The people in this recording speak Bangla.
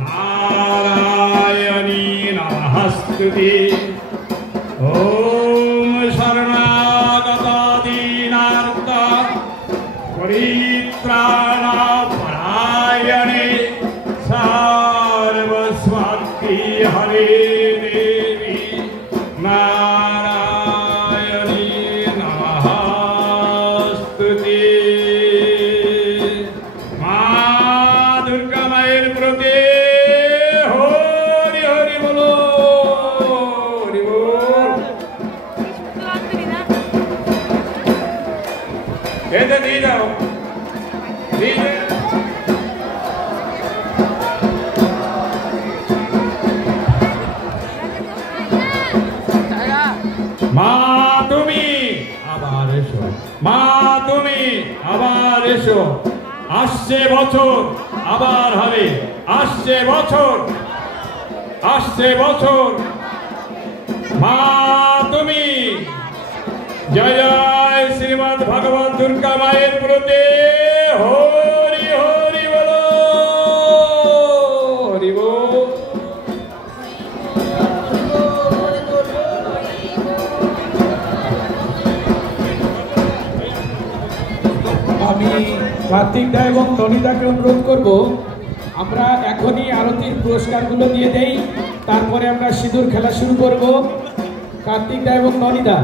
नारायणी नमस्तुते। ओम शरणागता दीनार्त परित्राणपरायणे सर्वस्वार्थे हरे देवी नारायणी नमस्तुते। আসছে বছর আবার হবে, আসছে বছর, আসছে বছর। মা তুমি জয় জয় শ্রীমৎ ভগবান দুর্গা মায়ের প্রতি হরি হরি বলো, হরি বল। আমি কার্তিক দা এবং ননিদাকে অনুরোধ করব, আমরা এখনই আরতির পুরস্কারগুলো দিয়ে দেই, তারপরে আমরা সিঁদুর খেলা শুরু করব। কার্তিক দা এবং ননিদা